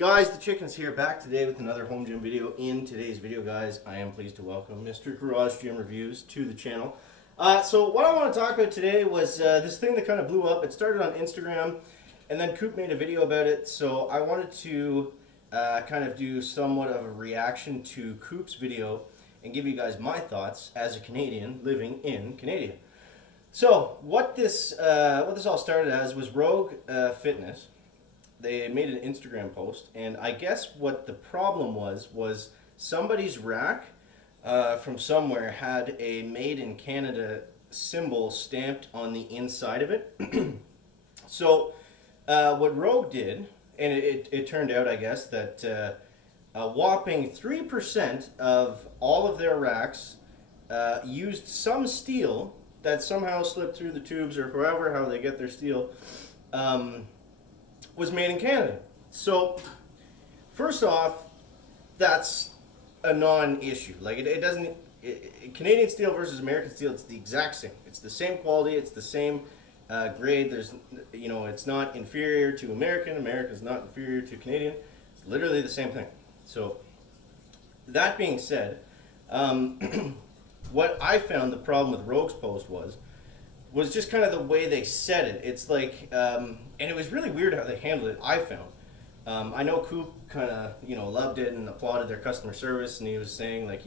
Guys, the Chicken's here, back today with another home gym video. In today's video, guys, I am pleased to welcome Mr. Garage Gym Reviews to the channel. So what I want to talk about today was this thing that kind of blew up. It started on Instagram, and then Coop made a video about it. So I wanted to kind of do somewhat of a reaction to Coop's video and give you guys my thoughts as a Canadian living in Canada. So what this all started as was Rogue Fitness. They made an Instagram post, and I guess what the problem was somebody's rack from somewhere had a Made in Canada symbol stamped on the inside of it. So what Rogue did, and it turned out, I guess, that a whopping 3% of all of their racks used some steel that somehow slipped through the tubes or however how they get their steel, was made in Canada. So first off, that's a non-issue. Like it doesn't, Canadian steel versus American steel, it's the exact same. It's the same quality, it's the same grade. There's, it's not inferior to American. American's not inferior to Canadian. It's literally the same thing. So that being said, what I found the problem with Rogue's post was just kind of the way they said it. It's like, and it was really weird how they handled it, I found. I know Coop kind of, loved it and applauded their customer service, and he was saying, like,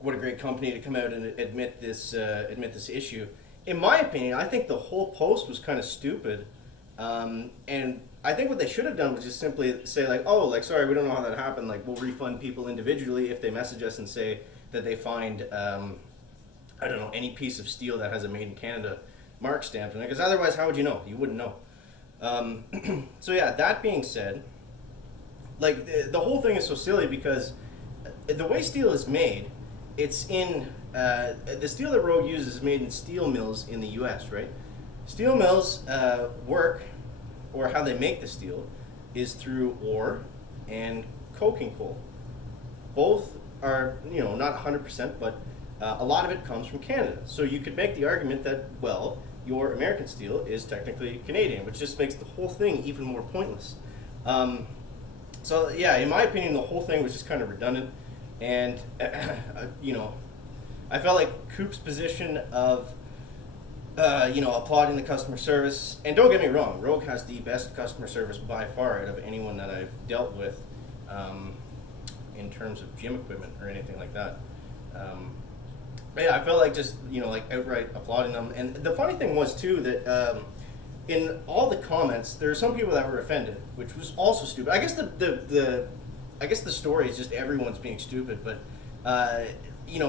what a great company to come out and admit this issue. In my opinion, I think the whole post was kind of stupid. And I think what they should have done was just simply say, like, oh, like, sorry, we don't know how that happened. Like, we'll refund people individually if they message us and say that they find, I don't know, any piece of steel that has a Made in Canada mark stamped on it, because otherwise how would you know? You wouldn't know. So yeah, that being said, like the whole thing is so silly because the way steel is made, it's in, the steel that Rogue uses is made in steel mills in the US, right? Steel mills work, or how they make the steel, is through ore and coking coal. Both are, not 100%, but a lot of it comes from Canada. So you could make the argument that, well, your American steel is technically Canadian, which just makes the whole thing even more pointless. So yeah, in my opinion, the whole thing was just kind of redundant. And, I felt like Coop's position of, applauding the customer service, and don't get me wrong, Rogue has the best customer service by far out of anyone that I've dealt with in terms of gym equipment or anything like that. But yeah, I felt like just, like outright applauding them. And the funny thing was too that in all the comments, there are some people that were offended, which was also stupid. I guess the story is just everyone's being stupid, but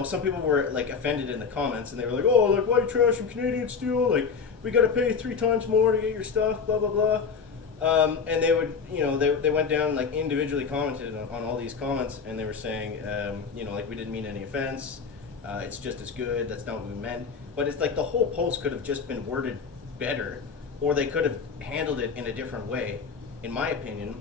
some people were like offended in the comments, and they were like, oh, like, why are you trashing Canadian steel? Like, we got to pay 3 times more to get your stuff, blah blah blah. And they would, they went down and like individually commented on all these comments, and they were saying, like, we didn't mean any offense. It's just as good. That's not what we meant. But it's like the whole post could have just been worded better, or they could have handled it in a different way, in my opinion,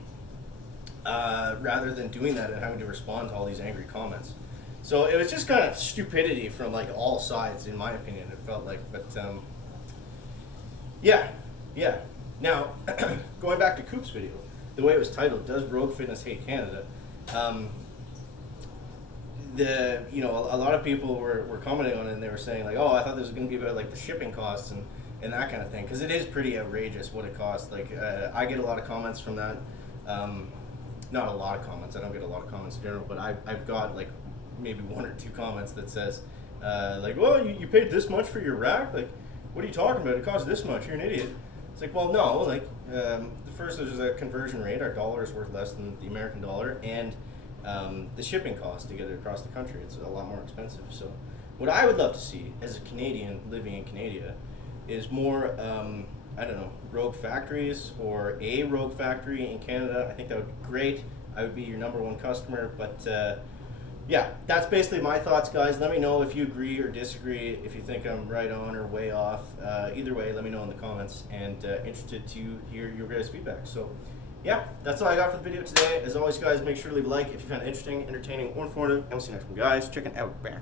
rather than doing that and having to respond to all these angry comments. So it was just kind of stupidity from like all sides, in my opinion. It felt like, but yeah. Now going back to Coop's video, the way it was titled, "Does Rogue Fitness Hate Canada?" A lot of people were commenting on it, and they were saying like, oh, I thought this was going to be about like the shipping costs and that kind of thing, because it is pretty outrageous what it costs. Like I get a lot of comments from that. Not a lot of comments. I don't get a lot of comments in general, but I've got like maybe 1 or 2 comments that says like, well, you paid this much for your rack? Like, what are you talking about? It costs this much. You're an idiot. It's like, well, no. Like the first, there's a conversion rate. Our dollar is worth less than the American dollar, and the shipping cost to get it across the country, it's a lot more expensive. So what I would love to see as a Canadian living in Canada is more, I don't know, Rogue factories, or a Rogue factory in Canada. I think that would be great. I would be your #1 customer. But yeah, that's basically my thoughts, guys. Let me know if you agree or disagree, if you think I'm right on or way off. Either way, let me know in the comments, and interested to hear your guys' feedback. So yeah, that's all I got for the video today. As always, guys, make sure to leave a like if you found it interesting, entertaining, or informative, and we'll see you next one, guys. Check it out. Back.